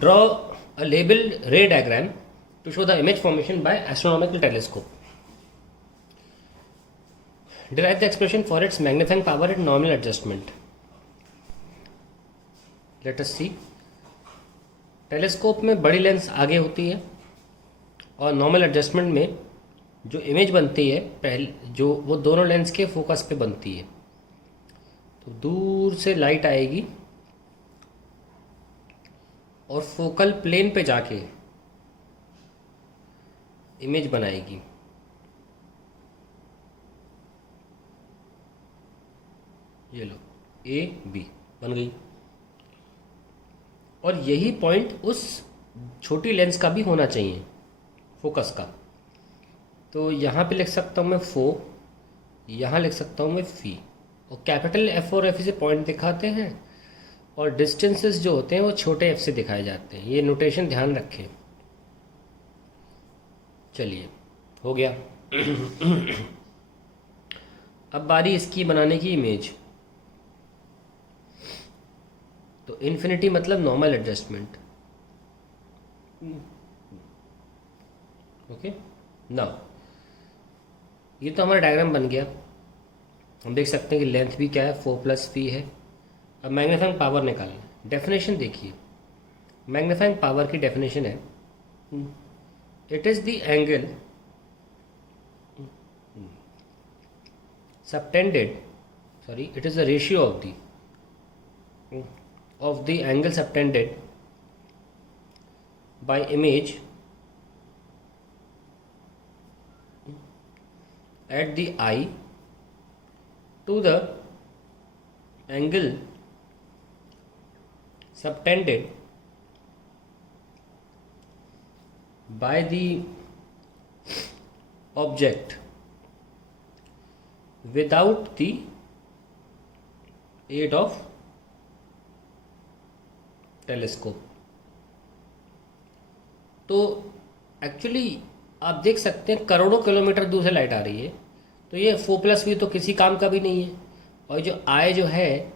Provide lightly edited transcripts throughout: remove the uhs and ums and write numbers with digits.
Draw a labeled ray diagram to show the image formation by astronomical telescope. Derive the expression for its magnifying power at normal adjustment. Let us see. Telescope में बड़ी lens आगे होती है और normal adjustment में जो image बनती है पहले जो वो दोनों लेंस के फोकस पे बनती है। तो दूर से लाइट आएगी और फोकल प्लेन पे जाके इमेज बनाएगी। ये लो ए बी बन गई। और यही पॉइंट उस छोटी लेंस का भी होना चाहिए फोकस का। तो यहाँ पे लिख सकता हूँ मैं फो, यहाँ लिख सकता हूँ मैं फी। और कैपिटल एफ और एफ से पॉइंट दिखाते हैं और डिस्टेंसेस जो होते हैं वो छोटे एफ से दिखाए जाते हैं। ये नोटेशन ध्यान रखें। चलिए हो गया। अब बारी इसकी बनाने की इमेज। तो इन्फिनिटी मतलब नॉर्मल एडजस्टमेंट। ओके नाउ ये तो हमारा डायग्राम बन गया। हम देख सकते हैं कि लेंथ भी क्या है, 4+फी है। अब मैग्नीफाइंग पावर निकालना। डेफिनेशन देखिए, मैग्नीफाइंग पावर की डेफिनेशन है it is the angle subtended sorry it is the ratio of the angle subtended by image at the eye to the angle subtended by the object without the aid of telescope. तो actually आप देख सकते हैं करोड़ों kilometre दूर से light आ रही है। तो ये 4+v तो किसी काम का भी नहीं है। और जो आई जो है,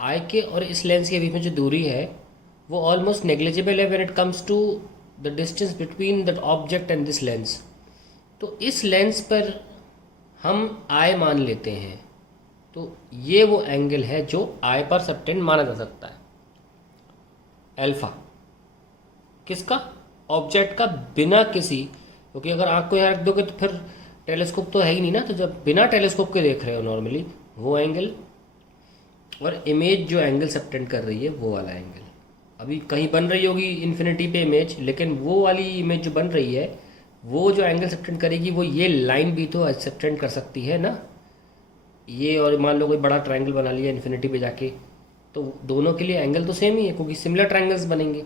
आई के और इस लेंस के बीच में जो दूरी है वो ऑलमोस्ट नेग्लिजिबल है when it comes to the distance between that object and this lens. तो इस लेंस पर हम आई मान लेते हैं। तो ये वो एंगल है जो आई पर सबटेंड माना जा सकता है। अल्फा किसका? ऑब्जेक्ट का, बिना किसी, क्योंकि अगर आँख को यहाँ रख दोगे तो फिर टेलीस्कोप तो है ही नहीं ना। तो जब बिना टेलीस्कोप के देख रहे हो नॉर्मली वो एंगल, और इमेज जो एंगल सबटेंड कर रही है वो वाला एंगल। अभी कहीं बन रही होगी इन्फिनिटी पे इमेज, लेकिन वो वाली इमेज जो बन रही है वो जो एंगल सबटेंड करेगी वो ये लाइन भी तो सबटेंड कर सकती है ना। ये और मान लो कोई बड़ा ट्रायंगल बना लिया इन्फिनिटी पे जाके, तो दोनों के लिए एंगल तो सेम ही है क्योंकि सिमिलर ट्रायंगल्स बनेंगे।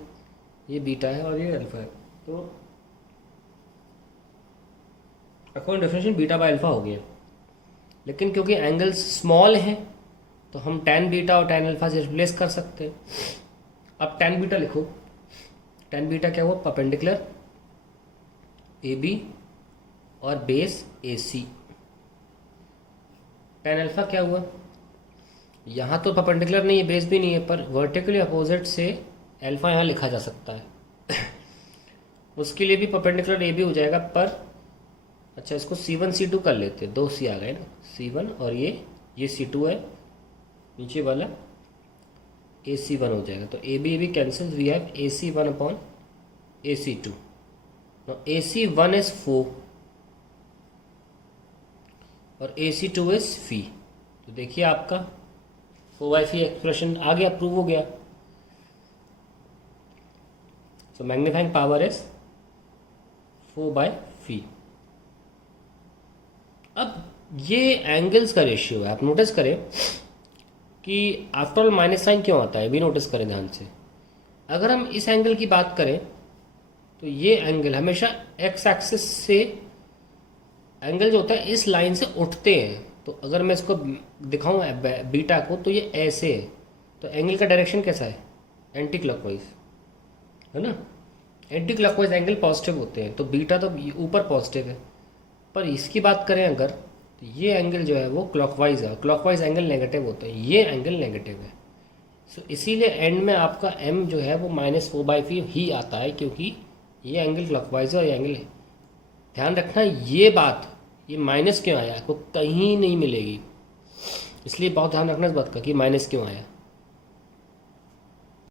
ये बीटा है और ये अल्फा है। तो according definition beta by alpha हो गया। लेकिन क्योंकि एंगल्स स्मॉल हैं तो हम tan बीटा और tan अल्फा से रिप्लेस कर सकते हैं। अब tan बीटा लिखो। tan बीटा क्या हुआ? परपेंडिकुलर ए बी और बेस ए सी। tan अल्फा क्या हुआ? यहाँ तो परपेंडिकुलर नहीं है, बेस भी नहीं है, पर वर्टिकली अपोजिट से अल्फा यहाँ लिखा जा सकता है। उसके लिए भी परपेंडिकुलर ए भी हो जाएगा। पर अच्छा इसको C1 C2 कर लेते हैं, 2 C आ गए ना, C1 और ये C2 है, नीचे वाला AC1 हो जाएगा। तो A B cancel, we have AC1 upon AC2। AC1 is 4 और AC2 इज फी। तो देखिए आपका 4/φ एक्सप्रेशन आ गया, प्रूव हो गया। सो मैग्नीफाइंग पावर इज 4/φ। अब ये एंगल्स का रेशियो है। आप नोटिस करें कि आफ्टर ऑल माइनस साइन क्यों आता है, भी नोटिस करें ध्यान से। अगर हम इस एंगल की बात करें तो ये एंगल हमेशा एक्स एक्सिस से, एंगल जो होता है इस लाइन से उठते हैं। तो अगर मैं इसको दिखाऊं बीटा को तो ये ऐसे है। तो एंगल का डायरेक्शन कैसा है? एंटी क्लॉकवाइज है ना। एंटी क्लॉकवाइज एंगल पॉजिटिव होते हैं, तो बीटा तो ऊपर पॉजिटिव है। पर इसकी बात करें अगर, तो ये एंगल जो है वो क्लॉकवाइज है। क्लॉकवाइज एंगल नेगेटिव होते हैं, ये एंगल नेगेटिव है। सो इसीलिए एंड में आपका m जो है वो -4/5 ही आता है, क्योंकि ये एंगल क्लॉकवाइज और ये एंगल है। ध्यान रखना ये बात, ये माइनस क्यों आया आपको कहीं नहीं मिलेगी, इसलिए बहुत ध्यान रखना इस बात का कि माइनस क्यों आया।